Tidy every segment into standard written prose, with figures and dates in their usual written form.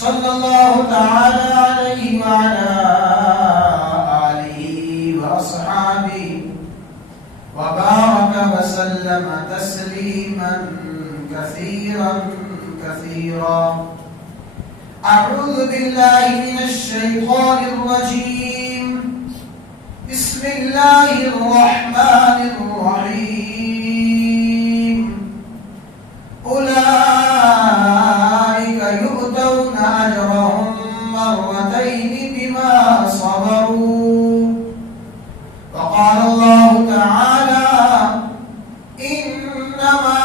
صلی اللہ تعالی علیہ وعلا آلہ واصحابہ وبارک وسلم تسلیما کثیرا کثیرا. اعوذ باللہ من الشیطان الرجیم. بسم اللہ الرحمن الرحیم. اولئک یؤتون اجرهم مرتين بما صبروا. وقال الله تعالى إنما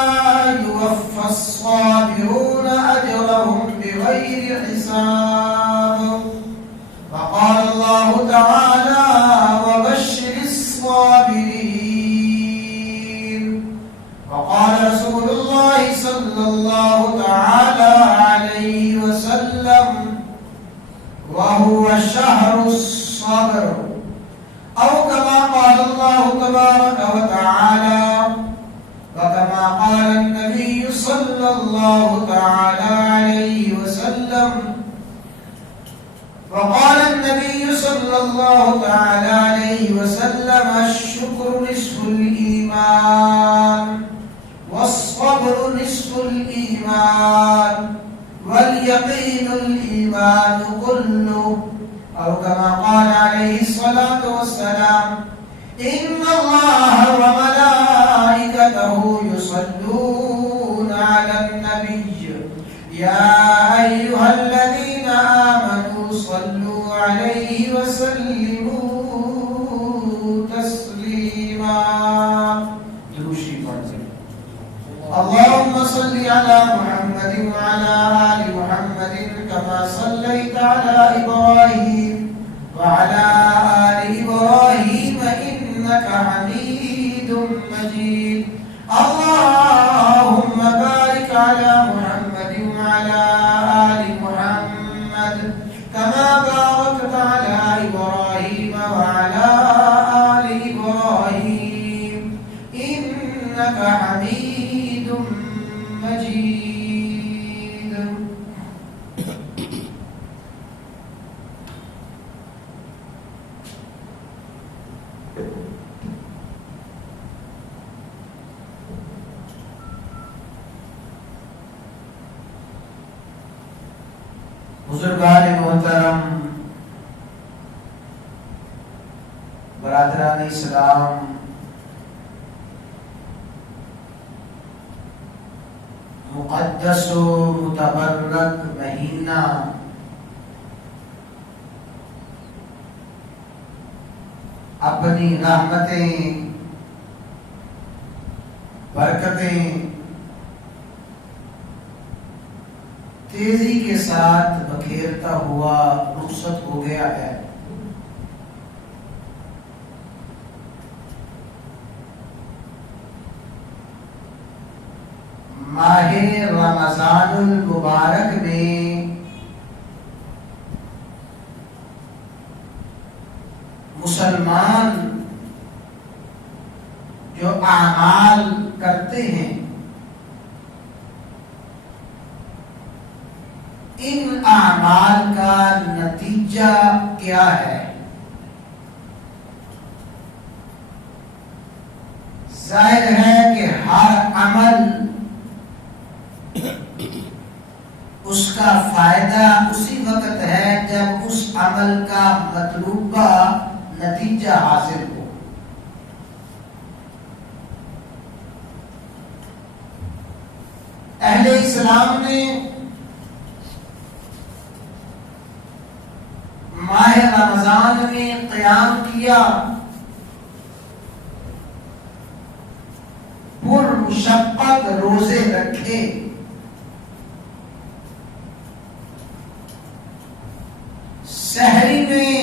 يوفى الصابرون أجرهم بغير حساب. وقال الله تعالى وبشر الصابرين. وقال رسول الله صلى الله تعالى عليه وسلم وهو شهر الصبر، أو كما قال الله تبارك وتعالى وكما قال النبي صلى الله تعالى عليه وسلم. وقال النبي صلى الله تعالى عليه وسلم الشكر نصف الإيمان والصبر نصف الإيمان واليقين الإيمان كله، أو كما قال عليه الصلاة والسلام إن الله وملائكته يصلون على النبي يا أيها الذين آمنوا صلوا عليه وسلموا تسليما. اللهم صل على محمد وعلى آل محمد كما صليت على إبراهيم وعلى آل إبراهيم إنك حميد مجيد. اللهم بارك على محمد وعلى آل محمد كما باركت على إبراهيم وعلى آل إبراهيم إنك حميد مجيد. بزرگان محترم، برادران اسلام، مقدس و متبرک مہینہ اپنی رحمتیں، برکتیں تیزی کے ساتھ بکھیرتا ہوا رخصت ہو گیا ہے. ماہ رمضان المبارک میں مسلمان جو اعمال کرتے ہیں ان اعمال کا نتیجہ کیا ہے؟ ظاہر ہے کہ ہر عمل اس کا فائدہ اسی وقت ہے جب اس عمل کا مطلوبہ نتیجہ حاصل ہو. اہل اسلام نے ماہ رمضان میں قیام کیا، پر مشقت روزے رکھے، سحری میں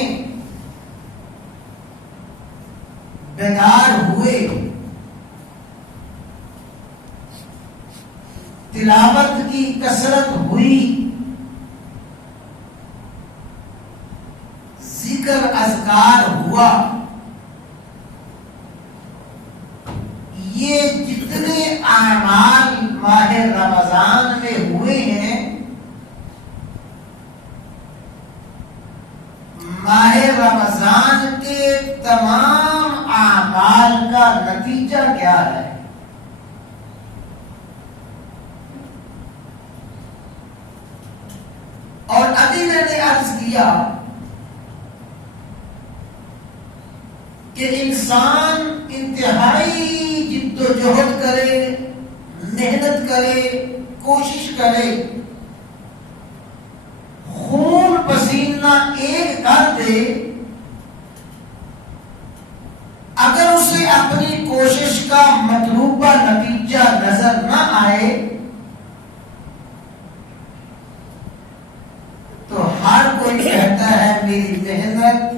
بیدار ہوئے، تلاوت کی کثرت ہوئی، ذکر اذکار ہوا. یہ جتنے اعمال ماہ رمضان میں ہوئے ہیں ماہ رمضان کے تمام اعمال کا نتیجہ کیا ہے؟ اور ابھی میں نے عرض کیا کہ انسان انتہائی جد و جہد کرے، محنت کرے، کوشش کرے، خون پسینہ ایک کر دے، اگر اسے اپنی کوشش کا مطلوبہ نتیجہ نظر نہ آئے تو ہر کوئی کہتا ہے میری محنت،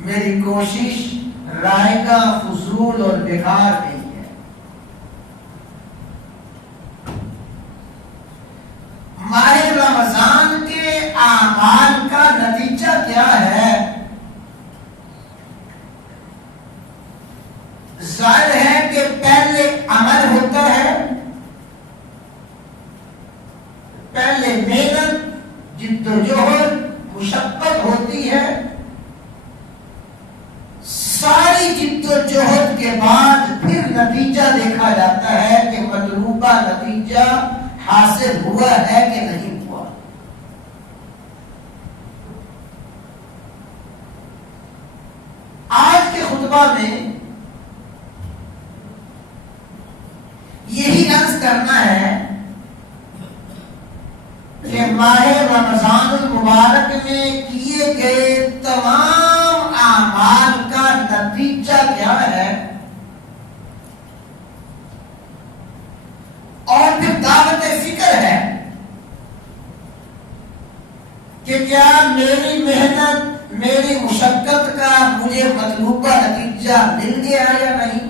میری کوشش رائگاں، فضول اور بیکار نہیں ہے۔ ماہ رمضان کے اعمال کا نتیجہ کیا ہے؟ ظاہر ہے کہ پہلے عمل ہوتا ہے، پہلے محنت، جد و جہد، مشقت ہوتی ہے، ساری جد و جہد کے بعد پھر نتیجہ دیکھا جاتا ہے کہ مطلوبہ نتیجہ حاصل ہوا ہے کہ نہیں ہوا۔ آج کے خطبہ میں یہی عرض کرنا ہے کہ ماہ رمضان المبارک میں کیے گئے تمام اعمال کا نتیجہ کیا ہے، اور پھر دعوت فکر ہے کہ کیا میری محنت، میری مشقت کا مجھے مطلوبہ نتیجہ مل گیا یا نہیں۔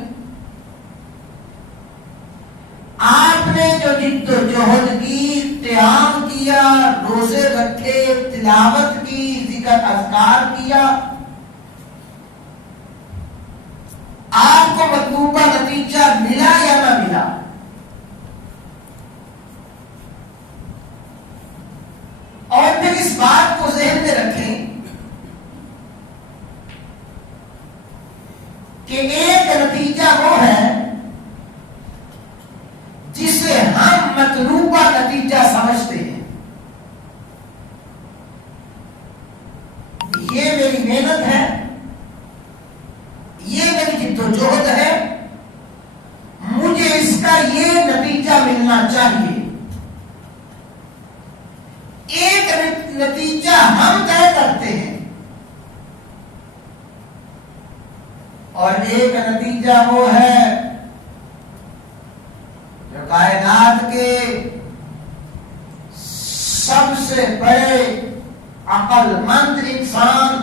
آپ نے جو جد و جہد کی، قیام کیا، روزے رکھے، تلاوت کی، ذکر اذکار کیا، آپ کو مطلوبہ نتیجہ ملا یا نہ ملا؟ اور پھر اس بات کو ذہن میں رکھیں کہ ایک نتیجہ وہ ہے جسے ہم مطلوبہ نتیجہ سمجھتے ہیں، یہ میری محنت ہے، یہ میری جد و جہد ہے، مجھے اس کا یہ نتیجہ ملنا چاہیے۔ ایک نتیجہ ہم طے کرتے ہیں اور ایک نتیجہ وہ ہے جو کائنات کے سب سے بڑے عقل مند انسان،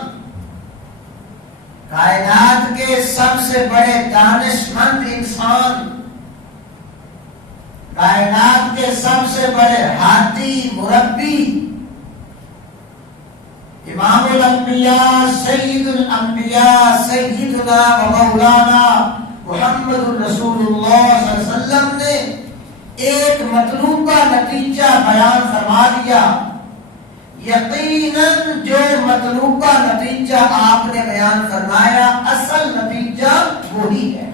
کائنات کے سب سے بڑے دانش مند انسان، کائنات کے سب سے بڑے ہادی مربی، امام الانبیاء، سید الانبیاء، سیدنا و مولانا محمد رسول اللہ صلی اللہ علیہ وسلم نے ایک مطلوبہ نتیجہ بیان فرما دیا۔ یقیناً جو مطلوبہ نتیجہ آپ نے بیان فرمایا اصل نتیجہ وہی ہے۔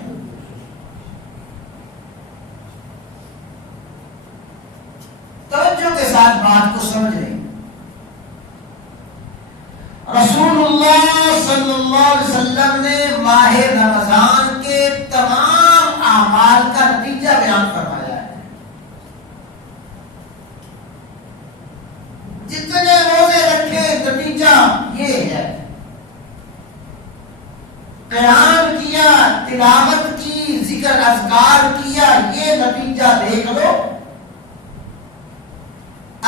توجہ کے ساتھ بات کو سمجھیں۔ رسول اللہ صلی اللہ علیہ وسلم نے ماہ رمضان کے تمام اعمال کا نتیجہ بیان فرمایا ہے۔ جتنے روزے رکھے نتیجہ یہ ہے، قیام کیا، تلاوت کی، ذکر اذکار کیا، یہ نتیجہ دیکھ لو۔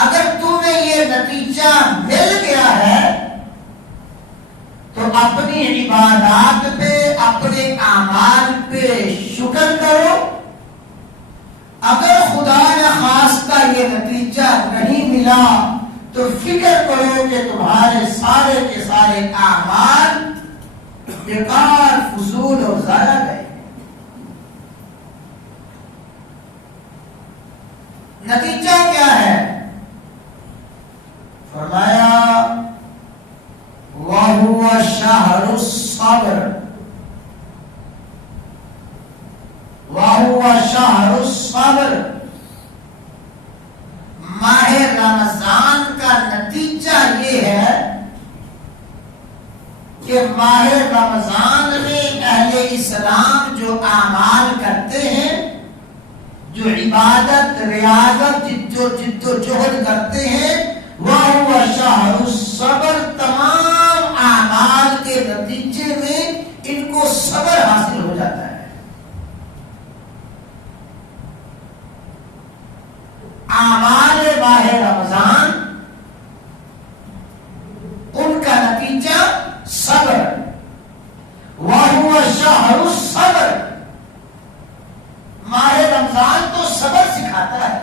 اگر تمہیں یہ نتیجہ مل گیا ہے تو اپنی عبادات پہ، اپنے اعمال پہ شکر کرو۔ اگر خدا نخواستہ یہ نتیجہ نہیں ملا تو فکر کرو کہ تمہارے سارے کے سارے اعمال بیکار، فضول اور ضائع گئے۔ نتیجہ کیا ہے؟ فرمایا وَهُوَ وَهُوَ شَهْرُ الصَّبْرِ وَهُوَ شَهْرُ الصَّبْرِ ماہ رمضان کا نتیجہ یہ ہے کہ ماہ رمضان میں اہل اسلام جو اعمال کرتے ہیں، جو عبادت ریاضت جد و جہد کرتے ہیں، وَهُوَ شَهْرُ الصَّبْرِ تمام اعمال کے نتیجے میں ان کو صبر حاصل ہو جاتا ہے۔ اعمال ماہ رمضان ان کا نتیجہ صبر، وَهُوَ شَهْرُ الصَّبْرِ ماہ رمضان تو صبر سکھاتا ہے۔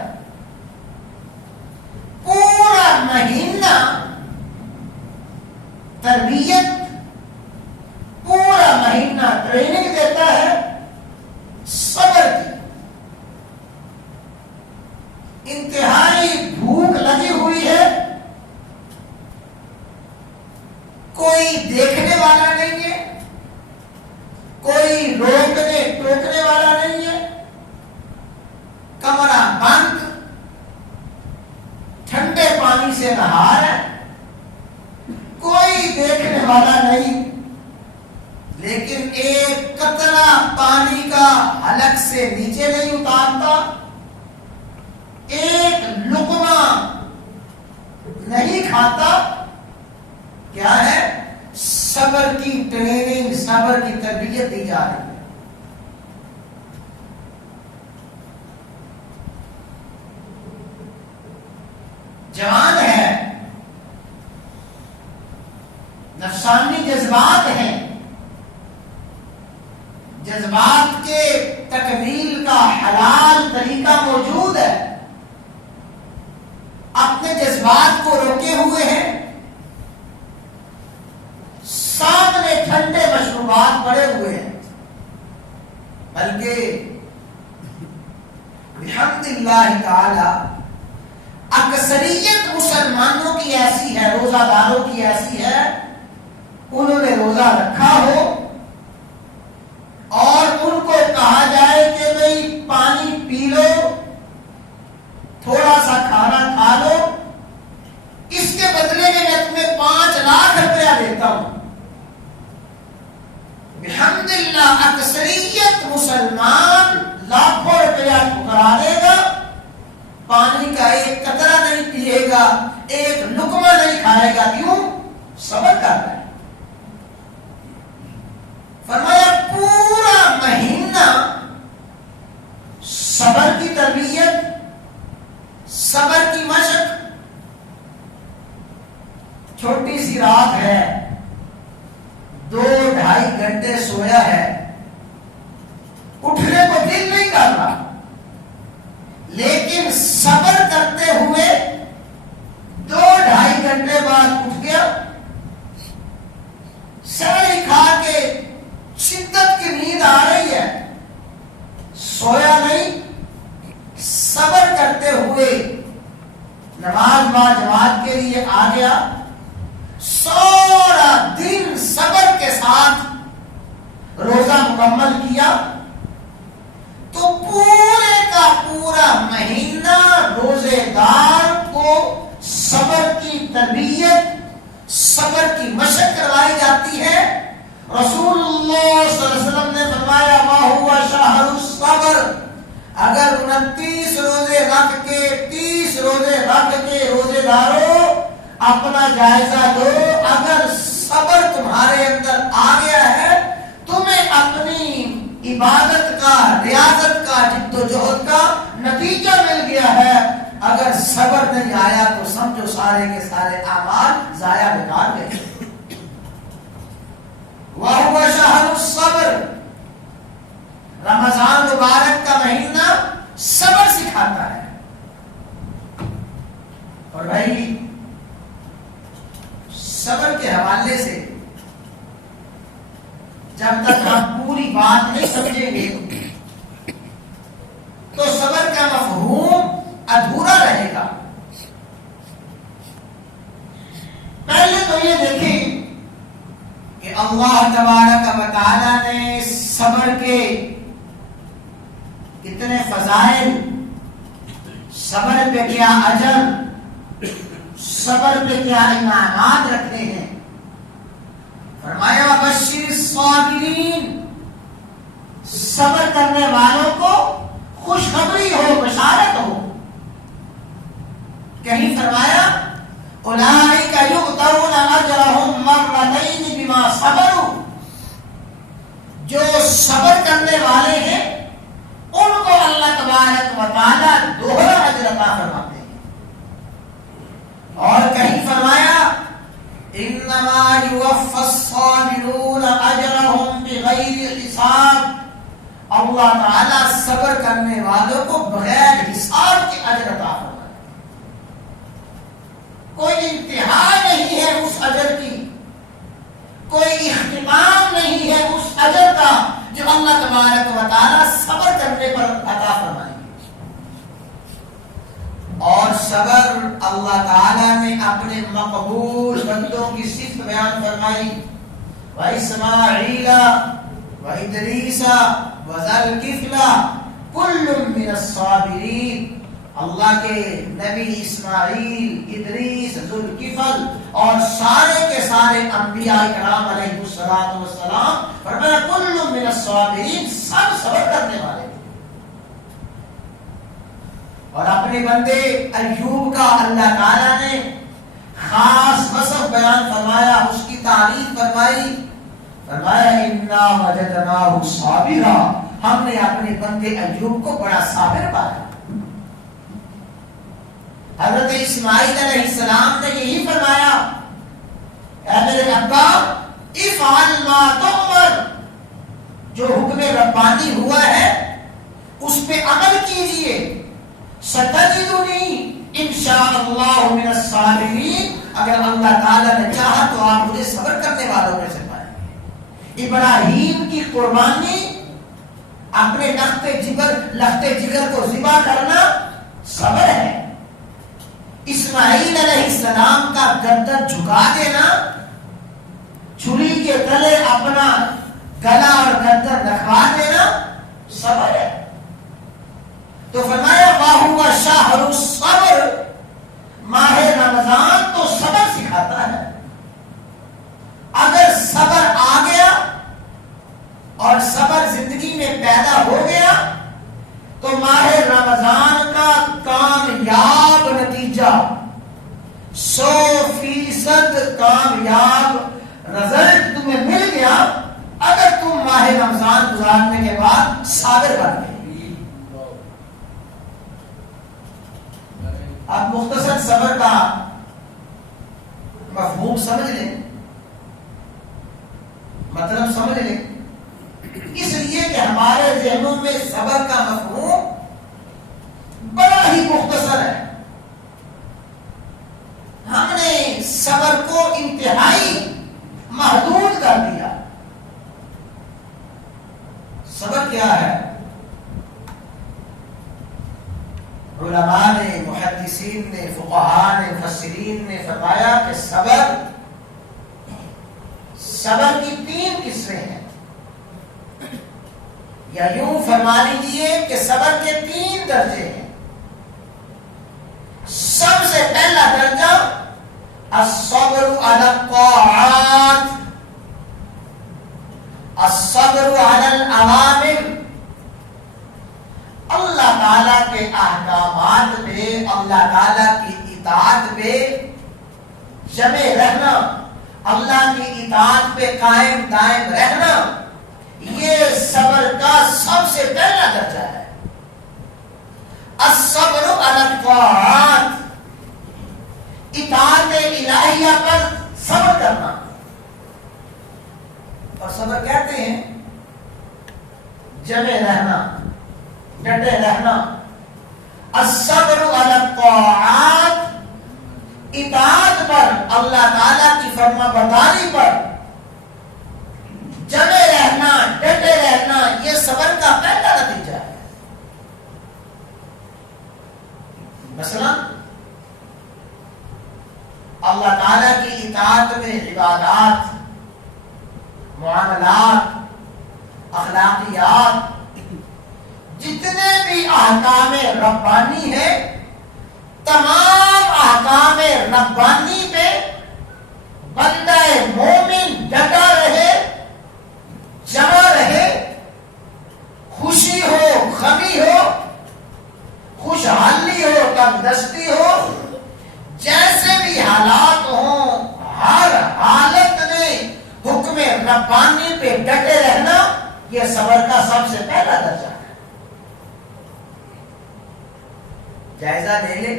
پورا مہینہ تربیت، پورا مہینہ ٹریننگ دیتا ہے صبر کی۔ انتہائی بھوک لگی ہوئی ہے، کوئی دیکھنے والا نہیں ہے، کوئی روکنے ٹوکنے والا نہیں ہے، کمرہ بند، ٹھنڈے پانی سے نہا ہے، کوئی دیکھنے والا نہیں، لیکن ایک قطرہ پانی کا حلق سے نیچے نہیں اتارتا، ایک لقمہ نہیں کھاتا۔ کیا ہے؟ صبر کی ٹریننگ، صبر کی تربیت دی جا رہی ہے۔ جوان ہے، نفسانی جذبات ہیں، جذبات کے تکمیل کا حلال طریقہ موجود ہے، اپنے جذبات کو روکے ہوئے ہیں، سامنے ٹھنڈے مشروبات پڑے ہوئے ہیں، بلکہ بحمد اللہ تعالی اکثریت مسلمانوں کی ایسی ہے، روزہ داروں کی ایسی ہے، انہوں نے روزہ رکھا ہو اور ان کو کہا جائے کہ بھئی پانی پی لو، تھوڑا سا کھانا کھا لو، اس کے بدلے میں تمہیں 5 لاکھ روپیہ دیتا ہوں۔ الحمدللہ اکثریت مسلمان لاکھوں روپیہ ٹھکرا دے گا، پانی کا ایک قطرہ نہیں پیے گا، ایک لقمہ نہیں کھائے گا۔ کیوں؟ صبر کر رہا ہے۔ فرمایا پورا مہینہ صبر کی تربیت، صبر کی مشق۔ چھوٹی سی رات ہے، 2-2.5 گھنٹے سویا ہے، اٹھنے کو دل نہیں کر رہا، لیکن صبر کرتے ہوئے 2-2.5 گھنٹے بعد اٹھ گیا، سحری کھا کے شدت کی نیند آ رہی ہے، سویا نہیں، صبر کرتے ہوئے نماز با جماعت کے لیے آ گیا، سارا دن صبر کے ساتھ روزہ مکمل کیا، تو پورے کا پورا مہینہ روزے دار کو صبر کی تربیت، صبر کی مشق کروائی جاتی ہے۔ رسول اللہ صلی اللہ علیہ وسلم نے فرمایا وَهُوَ شَهْرُ الصَّبْرِ اگر 29 روزے رکھ کے 30 روزے رکھ کے روزے داروں اپنا جائزہ دو، اگر صبر تمہارے اندر آ گیا ہے، تمہیں اپنی عبادت کا، ریاضت کا، جد و جہد کا نتیجہ مل گیا ہے۔ اگر صبر نہیں آیا تو سمجھو سارے کے سارے اعمال ضائع بیکار گئے۔ وَهُوَ شَهْرُ الصَّبْرِ رمضان مبارک کا مہینہ صبر سکھاتا ہے۔ اور بھائی صبر کے حوالے سے جب تک ہم پوری بات نہیں سمجھیں گے تو صبر کا مفہوم ادھورا رہے گا۔ پہلے تو یہ دیکھیں اللہ تبارک و تعالی نے صبر کے کتنے فضائل، صبر پہ کیا اجر، صبر پہ کیا انعامات رکھتے ہیں. فرمایا بشر الصابرین، صبر کرنے والوں کو خوشخبری ہو، بشارت ہو. کہیں فرمایا اولئک یؤتون اجرهم مرتين بما صبروا، جو صبر کرنے والے ہیں ان کو اللہ تبارک و تعالی دوہرا اجر عطا فرماتے ہیں. اور کہیں فرمایا انما یوفی الصابرون اجرهم بغیر حساب، اللہ تعالی صبر کرنے والوں کو بغیر حساب کے اجر عطا فرماتے ہیں. کوئی انتہا نہیں ہے اس اجر کی، کوئی اختتام نہیں ہے اس اجر کا جو اللہ تبارک و تعالی صبر کرنے پر عطا فرمائیں گے. اور صبر اللہ تعالی نے اپنے مقبول بندوں کی صفت بیان فرمائی. وَإِسْمَاعِيلَ وَإِدْرِيسَ وَذَا الْكِفْلِ كُلٌّ مِّنَ الصَّابِرِينَ، اللہ کے نبی اسماعیل، ادریس، ذوالکفل اور سارے کے سارے انبیاء کرام علیہ السلام فرمایا کل من الصابرین، سب صبر کرنے والے. اور اپنے بندے ایوب کا اللہ تعالیٰ نے خاص وصف بیان فرمایا، اس کی تعریف فرمائی. فرمایا انا وجدناہ صابرا، ہم نے اپنے بندے ایوب کو بڑا صابر پایا. حضرت اسماعیل علیہ السلام نے یہی فرمایا اے میرے ابا افعل ما تؤمر، جو حکم ربانی ہوا ہے اس پہ عمل کیجئے. ستجدنی انشاءاللہ من الصابرین، اگر اللہ تعالیٰ نے چاہا تو آپ مجھے صبر کرنے والوں میں سے پائیں گے. ابراہیم کی قربانی، اپنے لخت جگر کو ذبح کرنا صبر ہے. اسماعیل علیہ السلام کا گردن جھکا دینا، چھری کے تلے اپنا گلا اور گردن رکھوا دینا صبر ہے. تو فرمایا وَهُوَ شَهْرُ الصَّبْرِ، ماہ رمضان تو صبر سکھاتا ہے. اگر صبر آ گیا اور صبر زندگی میں پیدا ہو گیا تو ماہ رمضان کا کامیاب نتیجہ، 100% کامیاب رزلٹ تمہیں مل گیا اگر تم ماہ رمضان گزارنے کے بعد صابر بن گئے. آپ مختصر صبر کا مفہوم سمجھ لیں، مطلب سمجھ لیں، اس لیے کہ ہمارے ذہنوں میں صبر کا مفہوم بڑا ہی مختصر ہے. ہم نے صبر کو انتہائی محدود کر دیا. صبر کیا ہے؟ علماء نے، محدثین نے، فقہاء نے، مفسرین نے فرمایا کہ صبر کی 3 قسمیں ہیں، یا یوں فرما لیجیے کہ صبر کے 3 درجے ہیں. سب سے پہلا درجہ الصبر علی الطاعات، الصبر علی الاوامر، اللہ تعالیٰ کے احکامات پہ، اللہ تعالیٰ کی اطاعت پہ جمع رہنا، اللہ کی اطاعت پہ قائم دائم رہنا، یہ صبر کا سب سے پہلا درجہ ہے. الصبر علی الطاعات، اطاعت الہیہ پر صبر کرنا. اور صبر کہتے ہیں جمع رہنا، ڈٹے رہنا. الصبر علی الطاعات، اطاعت پر، اللہ تعالیٰ کی فرما برداری پر جمع رہنا، ڈٹے رہنا، یہ صبر کا پہلا نتیجہ ہے. مثلا اللہ تعالیٰ کی اطاعت میں عبادات، معاملات، اخلاقیات، جتنے بھی احکام ربانی ہیں، تمام احکام ربانی پہ بندہ مومن ڈٹا رہے، جمع رہے، خوشی ہو، غمی ہو، خوشحالی ہو، تنگ دستی ہو، جیسے بھی حالات ہوں، ہر حالت میں حکم ربانی پہ ڈٹے رہنا یہ صبر کا سب سے پہلا درجہ ہے۔ جائزہ لے لیں،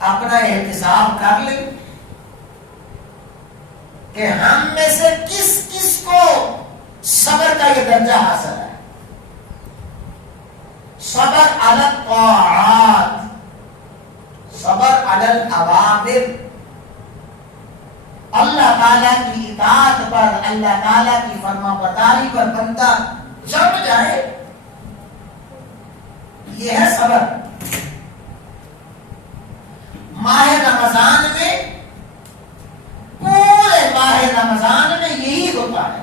اپنا احتساب کر لیں کہ ہم میں سے کس کس کو صبر کا یہ درجہ حاصل ہے۔ صبر علی الطاعات، صبر علی الاوامر، اللہ تعالیٰ کی اطاعت پر، اللہ تعالیٰ کی فرما برداری پر بندہ جم جائے، یہ ہے صبر۔ ماہ رمضان میں، پورے ماہ رمضان میں یہی ہوتا ہے۔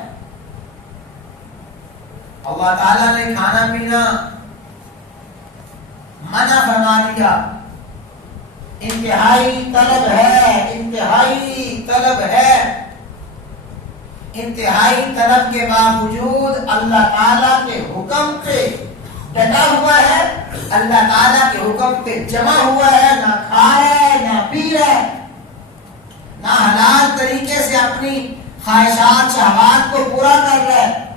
اللہ تعالیٰ نے کھانا پینا منع فرما دیا، انتہائی طلب ہے، انتہائی طلب ہے، انتہائی طلب کے باوجود اللہ تعالیٰ کے حکم پہ ڈٹا ہوا ہے، اللہ تعالیٰ کے حکم پہ جمع ہوا ہے، نہ کھا رہا ہے، نہ پی رہا ہے، نہ حلال طریقے سے اپنی خواہشات شہوات کو پورا کر رہا ہے۔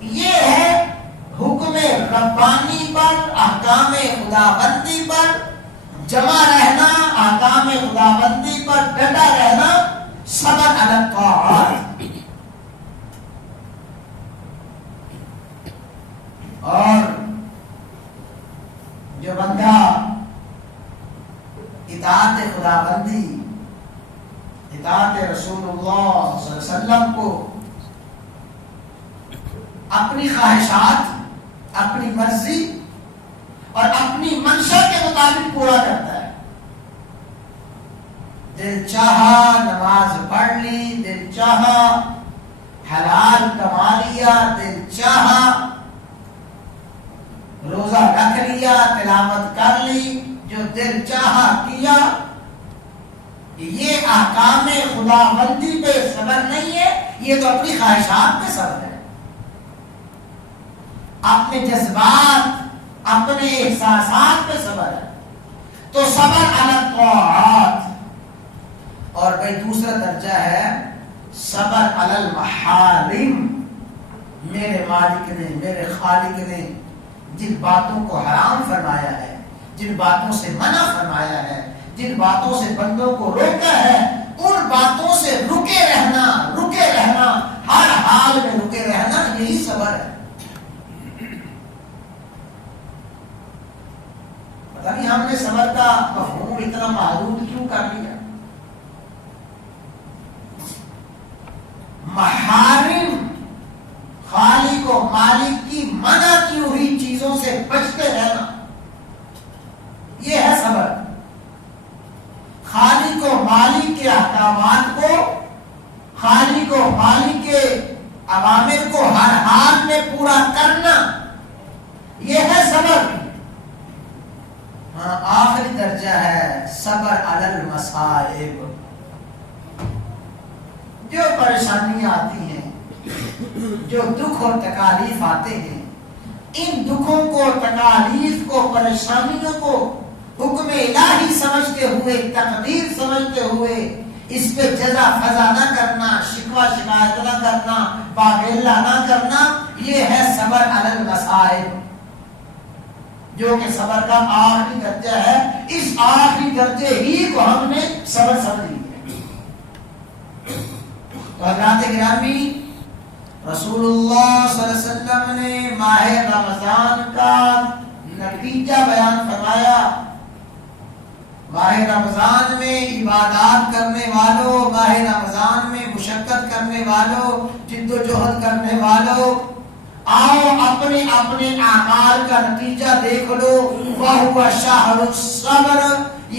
یہ ہے حکم ربانی پر، احکام خداوندی پر جمع رہنا، احکام خداوندی پر ڈٹا رہنا، صبر علی الطاعات۔ اور جو بندہ اطاعت خداوندی، اطاعت رسول اللہ صلی اللہ علیہ وسلم کو اپنی خواہشات، اپنی مرضی اور اپنی منشا کے مطابق پورا کرتا ہے، دل چاہا نماز پڑھ لی، دل چاہا حلال کما لیا، دل چاہا روزہ رکھ لیا، تلاوت کر لی، جو دل چاہا کیا، یہ احکام خداوندی پہ صبر نہیں ہے، یہ تو اپنی خواہشات پہ صبر ہے، اپنے جذبات، اپنے احساسات پہ صبر ہے۔ تو صبر علی الطاعات۔ اور بھائی دوسرا درجہ ہے صبر علی المحارم، میرے مالک نے، میرے خالق نے جن باتوں کو حرام فرمایا ہے، جن باتوں سے منع فرمایا ہے، جن باتوں سے بندوں کو روکا ہے، ان باتوں سے رکے رہنا، رکے رہنا، ہر حال میں رکے رہنا، یہی صبر ہے۔ پتہ نہیں ہم نے صبر کا مفہوم اتنا محدود کیوں کر لیا۔ محارم، خالق و مالک کی منع کی ہوئی چیزوں سے بچتے رہنا، یہ ہے صبر۔ خالق و مالک کے احکامات کو، خالق و مالک کے اوامر کو ہر حال میں پورا کرنا، یہ ہے صبر۔ ہاں، آخری درجہ ہے صبر علی المصائب۔ جو پریشانیاں آتی ہیں، جو دکھ اور تکالیف آتے ہیں، ان دکھوں کو، تکالیف کو، پریشانیوں کو حکم الہی سمجھتے ہوئے، تقدیر سمجھتے ہوئے اس پہ جزا فضا نہ کرنا، شکوہ شکایت نہ کرنا، باغیلا نہ کرنا، یہ ہے صبر علی المصائب، جو کہ صبر کا آخری درجہ ہے۔ اس آخری درجے ہی کو ہم نے صبر سمجھ لیا۔ تو حضرات گرامی، رسول اللہ صلی اللہ علیہ وسلم نے ماہ رمضان کا نتیجہ بیان فرمایا۔ ماہ رمضان میں عبادات کرنے والوں، ماہ رمضان میں مشقت کرنے والوں، جد و جہد کرنے والوں، آؤ اپنے اپنے اعمال کا نتیجہ دیکھ لو۔ وَهُوَ شَهْرُ الصَّبْرِ،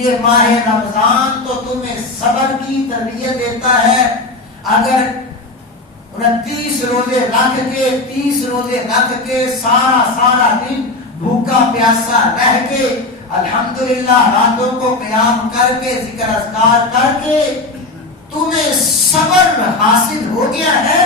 یہ ماہ رمضان تو تمہیں صبر کی تربیت دیتا ہے۔ اگر 29 روزے رکھ کے 30 روزے رکھ کے سارا دن بھوکا پیاسا رہ کے الحمدللہ راتوں کو قیام کر کے ذکر اذکار کر کے تمہیں صبر حاصل ہو گیا ہے،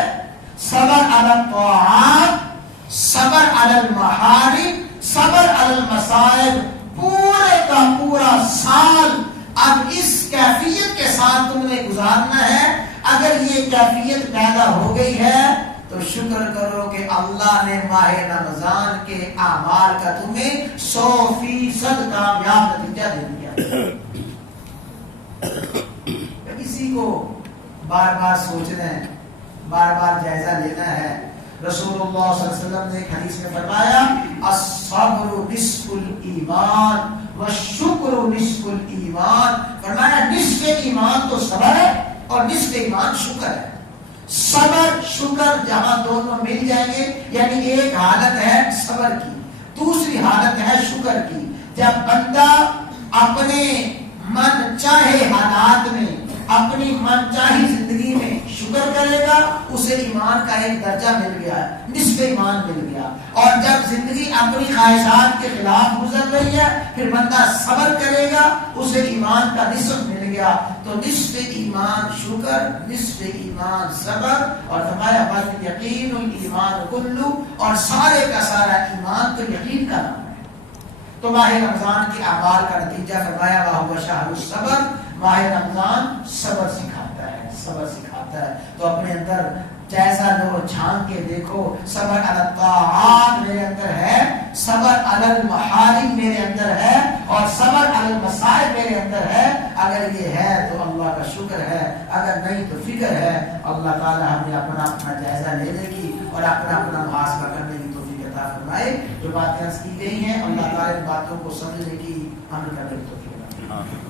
صبر علی الطاعات، صبر علی المحارم، صبر علی المصائب، پورے کا پورا سال اب اس کیفیت کے ساتھ تم نے گزارنا ہے۔ اگر یہ کیفیت پیدا ہو گئی ہے تو شکر کرو کہ اللہ نے ماہ رمضان کے اعمال کا تمہیں 100% کامیاب نتیجہ دے دیا۔ کسی کو بار بار سوچنا ہے، بار بار جائزہ لینا ہے۔ رسول اللہ صلی اللہ علیہ وسلم نے ایک حدیث میں فرمایا الصبر نصف الایمان والشکر نصف الایمان، فرمایا نصف ایمان تو صبر ہے اور نصف ایمان شکر ہے۔ صبر شکر جہاں دونوں مل جائیں گے، یعنی ایک حالت ہے صبر کی، دوسری حالت ہے شکر کی۔ جب بندہ اپنے من چاہے حالات میں، اپنی من چاہی زندگی میں شکر کرے گا، اسے ایمان کا ایک درجہ مل گیا ہے، نصف ایمان مل گیا۔ اور جب زندگی اپنی خواہشات کے خلاف گزر رہی ہے، پھر بندہ صبر کرے گا، اسے ایمان کا نصف مل گیا۔ تو نصف ایمان شکر، نصف ایمان صبر، اور فرمایا بس یقین الایمان کلو، اور سارے کا سارا ایمان تو یقین کا نام ہے۔ تو ماہ رمضان کے اعمال کا نتیجہ فرمایا وَهُوَ شَهْرُ الصَّبْرِ، ماہ رمضان صبر سکھاتا ہے، صبر سکھاتا ہے۔ تو اپنے اندر جیسا لو، جھانک کے دیکھو، صبر علی الطاعات میرے اندر ہے، صبر علی المحارم میرے اندر ہے، اور صبر علی المصائب میرے اندر ہے۔ اگر یہ ہے تو اللہ کا شکر ہے، اگر نہیں تو فکر ہے۔ اللہ تعالی ہمیں اپنا جائزہ لینے کی اور اپنا محاسبہ کرنے کی توفیق عطا فرمائے۔ جو باتیں عرض کی گئی ہیں اللہ تعالی ان باتوں کو سمجھنے کی، عمل کرنے کی توفیق عطا فرمائے۔